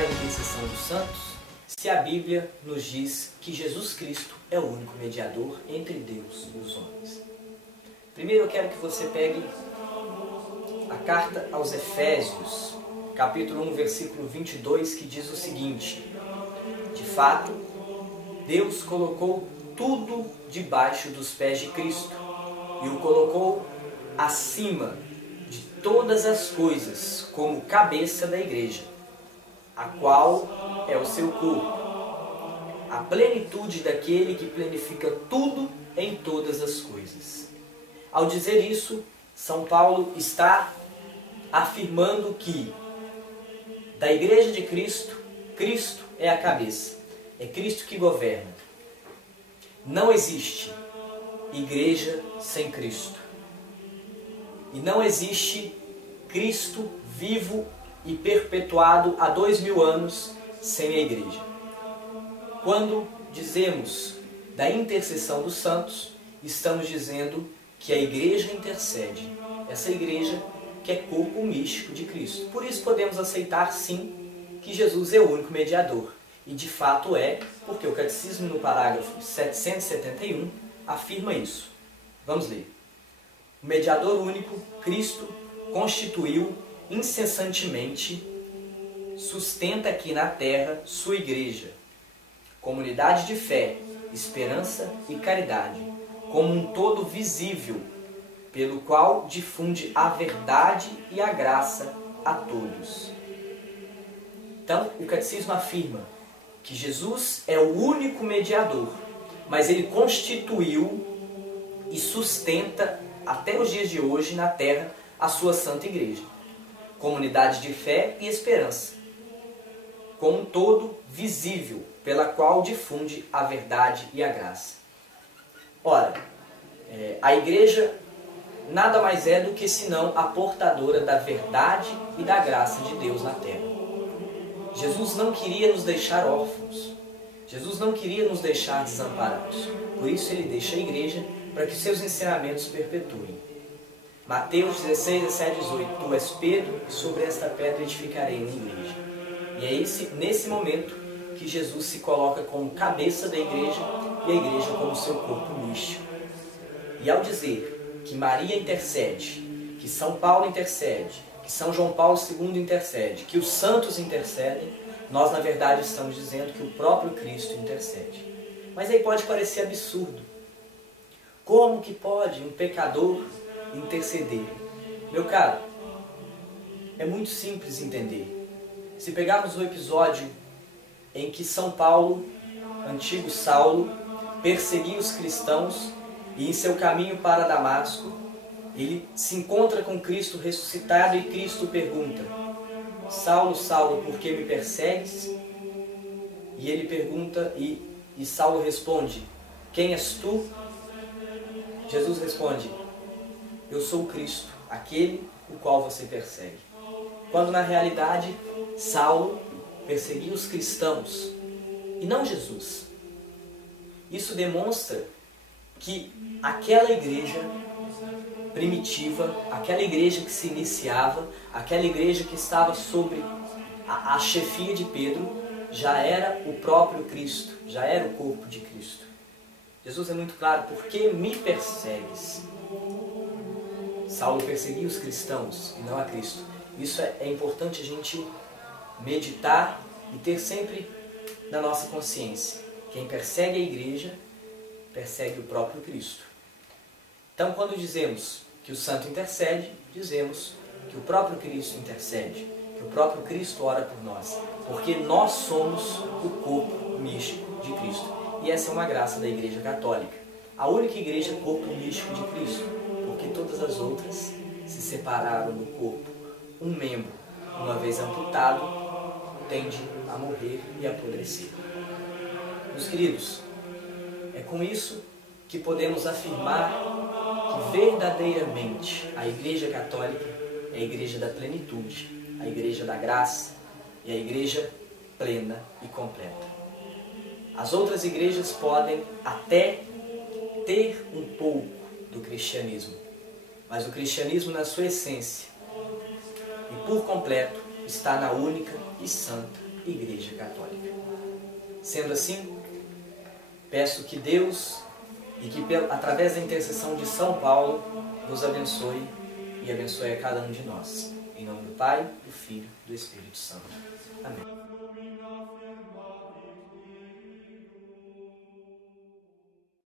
para a intercessão dos santos se a Bíblia nos diz que Jesus Cristo é o único mediador entre Deus e os homens? Primeiro eu quero que você pegue a carta aos Efésios, capítulo 1, versículo 22, que diz o seguinte: de fato, Deus colocou tudo debaixo dos pés de Cristo e o colocou acima de todas as coisas como cabeça da igreja, a qual é o seu corpo, a plenitude daquele que plenifica tudo em todas as coisas. Ao dizer isso, São Paulo está afirmando que da igreja de Cristo, Cristo é a cabeça, é Cristo que governa. Não existe igreja sem Cristo. E não existe Cristo vivo e perpetuado há 2000 anos sem a igreja. Quando dizemos da intercessão dos santos, estamos dizendo que a igreja intercede. Essa igreja que é corpo místico de Cristo. Por isso podemos aceitar sim que Jesus é o único mediador. E de fato é, porque o Catecismo no parágrafo 771 afirma isso. Vamos ler. O mediador único, Cristo, constituiu incessantemente, sustenta aqui na terra sua igreja, comunidade de fé, esperança e caridade, como um todo visível, pelo qual difunde a verdade e a graça a todos. Então, o Catecismo afirma que Jesus é o único mediador, mas ele constituiu e sustenta até os dias de hoje na terra a sua Santa Igreja, comunidade de fé e esperança, como um todo visível, pela qual difunde a verdade e a graça. Ora, a Igreja nada mais é do que senão a portadora da verdade e da graça de Deus na terra. Jesus não queria nos deixar órfãos. Jesus não queria nos deixar desamparados. Por isso ele deixa a igreja para que seus ensinamentos perpetuem. Mateus 16, 17, 18. Tu és Pedro, e sobre esta pedra edificarei uma igreja. E é nesse momento que Jesus se coloca como cabeça da igreja e a igreja como seu corpo místico. E ao dizer que Maria intercede, que São Paulo intercede, que São João Paulo II intercede, que os santos intercedem, nós na verdade estamos dizendo que o próprio Cristo intercede. Mas aí pode parecer absurdo. Como que pode um pecador interceder? Meu caro, é muito simples entender. Se pegarmos o episódio em que São Paulo, antigo Saulo, perseguia os cristãos e em seu caminho para Damasco, ele se encontra com Cristo ressuscitado e Cristo pergunta: Saulo, Saulo, por que me persegues? E ele pergunta e Saulo responde: quem és tu? Jesus responde: eu sou o Cristo, aquele o qual você persegue. Quando na realidade Saulo perseguia os cristãos e não Jesus. Isso demonstra que aquela igreja primitiva, aquela igreja que se iniciava, aquela igreja que estava sob a chefia de Pedro, já era o próprio Cristo, já era o corpo de Cristo. Jesus é muito claro: por que me persegues? Saulo perseguia os cristãos e não a Cristo. Isso é importante a gente meditar e ter sempre na nossa consciência. Quem persegue a igreja, persegue o próprio Cristo. Então, quando dizemos que o santo intercede, dizemos que o próprio Cristo intercede, que o próprio Cristo ora por nós, porque nós somos o corpo místico de Cristo. E essa é uma graça da Igreja Católica, a única igreja corpo místico de Cristo, porque todas as outras se separaram do corpo. Um membro, uma vez amputado, tende a morrer e a apodrecer. Meus queridos, é com isso que podemos afirmar que verdadeiramente a Igreja Católica é a Igreja da plenitude, a Igreja da graça e a Igreja plena e completa. As outras igrejas podem até ter um pouco do cristianismo, mas o cristianismo na sua essência e por completo está na única e santa Igreja Católica. Sendo assim, peço que Deus e que através da intercessão de São Paulo vos abençoe e abençoe a cada um de nós. Em nome do Pai, do Filho e do Espírito Santo. Amém.